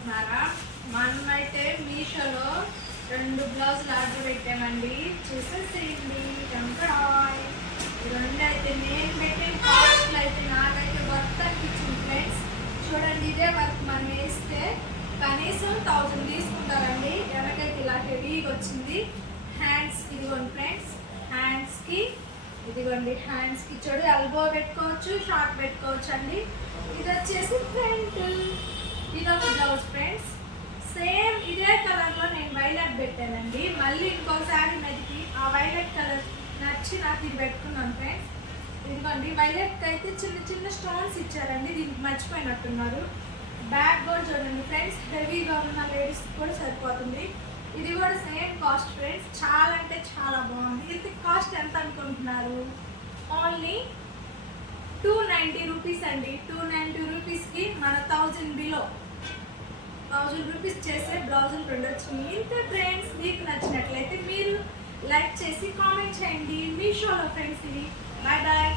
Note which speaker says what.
Speaker 1: అనుకుంటున్నారా? మనమైతే మీషోలో రెండు బ్లౌజులు ఆర్డర్ పెట్టామండి. చూసేసేయండి. ఎంబ్రాయ్ ఈ రెండు అయితే నేను పెట్టిన కాస్ట్లు అయితే నాకైతే వర్క్ అనిపించింది ఫ్రెండ్స్. చూడండి ఇదే వర్క్ మనం వేస్తే కనీసం థౌజండ్ తీసుకుంటారండి. వెనకైతే ఇలా హెవీగా వచ్చింది. హ్యాండ్స్ ఇదిగోండి ఫ్రెండ్స్. హ్యాండ్స్కి ఇదిగోండి హ్యాండ్స్కి చూడు ఎల్బో పెట్టుకోవచ్చు షార్ట్ పెట్టుకోవచ్చు అండి ఇది వచ్చేసి ఫ్రంట్ ఇది ఒక బ్లౌజ్ ఫ్రెండ్స్ సేమ్ ఇదే కలర్లో నేను వైలెట్ పెట్టానండి. మళ్ళీ ఇంకోసారి మెదికి ఆ వైలెట్ కలర్ నచ్చి నాకు ఇది పెట్టుకున్నాను ఫ్రెండ్స్ ఇదిగోండి వైలెట్ అయితే చిన్న చిన్న స్టోన్స్ ఇచ్చారండి. దీనికి మర్చిపోయినట్టున్నారు. బ్యాక్ కూడా చూడండి ఫ్రెండ్స్ హెవీగా ఉన్న లేడీస్ కూడా సరిపోతుంది. ఇది కూడా సేమ్ కాస్ట్ ఫ్రెండ్స్ చాలా అంటే చాలా బాగుంది. ఇది కాస్ట్ ఎంత అనుకుంటున్నారు? ఓన్లీ టూ నైంటీ రూపీస్ అండి. టూ నైంటీ రూపీస్కి మన థౌజండ్ బిలో థౌజండ్ రూపీస్ చేసే బ్లౌజులు రెండు వచ్చినాయి ఇంత ఫ్రెండ్స్ మీకు నచ్చినట్లయితే మీరు లైక్ చేసి కామెంట్ చేయండి. మీషోలో ఫ్రెండ్స్ ఇది బాయ్ బాయ్